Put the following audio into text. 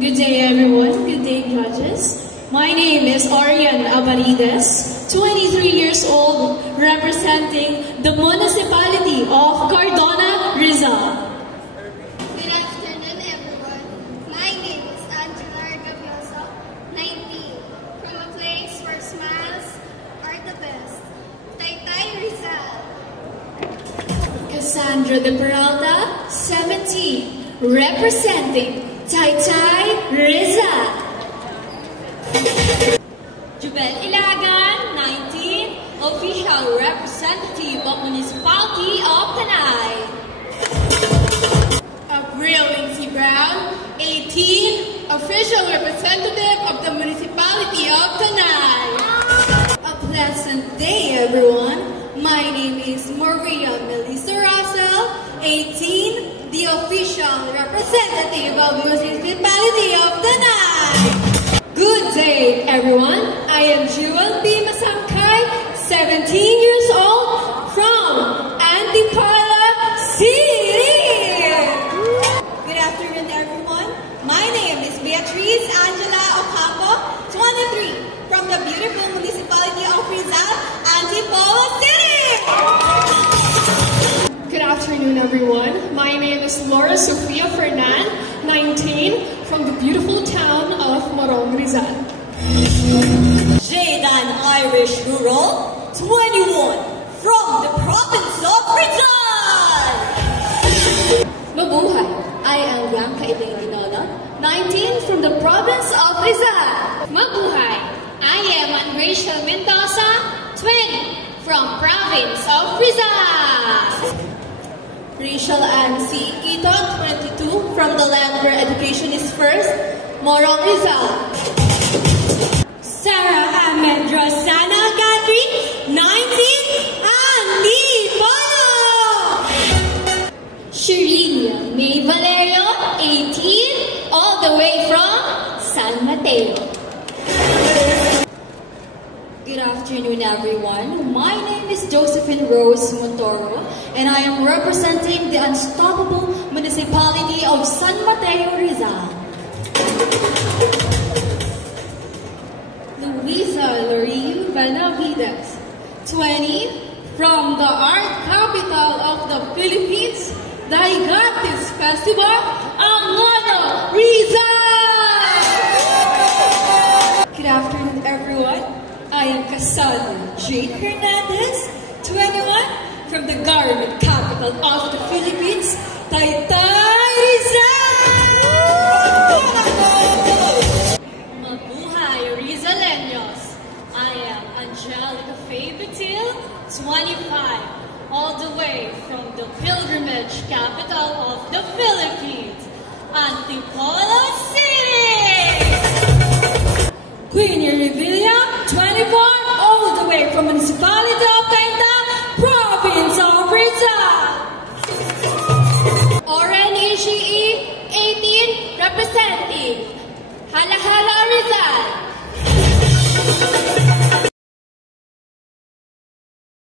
Good day, everyone. Good day, judges. My name is Orion Abarides, 23 years old, representing the municipality of Cardona, Rizal. Good afternoon, everyone. My name is Angela Argavioso, 19, from a place where smiles are the best, Taytay, Rizal. Cassandra de Peralta, 17, representing Taytay, Rizal. Jubel Ilagan, 19, official representative of Municipality of Tanay. April Lindsay Brown, 18, official representative of the Municipality of Tanay. A pleasant day, everyone. My name is Maria Melissa Russell, 18, the official representative of Municipality of Tanay. Good day, everyone. I am Jewel B. Masangkay, 17 years old, from Antipolo City. Good afternoon, everyone. My name is Beatrice Angela Ocampo, 23, from the beautiful municipality of Rizal, Antipolo City. Good afternoon, everyone. My name is Laura Sofia Fernan, 19, from the beautiful town of Morong, Rizal. Jaydan Irish Rural, 21, from the province of Rizal. Mabuhay! I am Bianca Ibinginola, 19, from the province of Rizal. Mabuhay! I am Rachel Mendoza, 20, from province of Rizal. Rachel Ann C. Ito, 22, from the land where education is first, Morong, Rizal. Sarah Ahmed Rosana Gadri, 19, Antipolo. Shirley May Valerio, 18, all the way from San Mateo. Good afternoon, everyone. My name is Josephine Rose Montoro, and I am representing the unstoppable municipality of San Mateo, Rizal. Luisa Lorraine Benavides, 20, from the art capital of the Philippines, Daigatis Festival, Angono, Rizal! Good afternoon, everyone. I am Cassandra Jane Hernandez, 21, from the garment capital of the Philippines, Taytay, Rizal! Mabuhay Rizaleños! I am Angelica Faye Batil, 25, all the way from the pilgrimage capital of the Philippines, Antipolo City! Queenie Revilla, 24, all the way from Municipality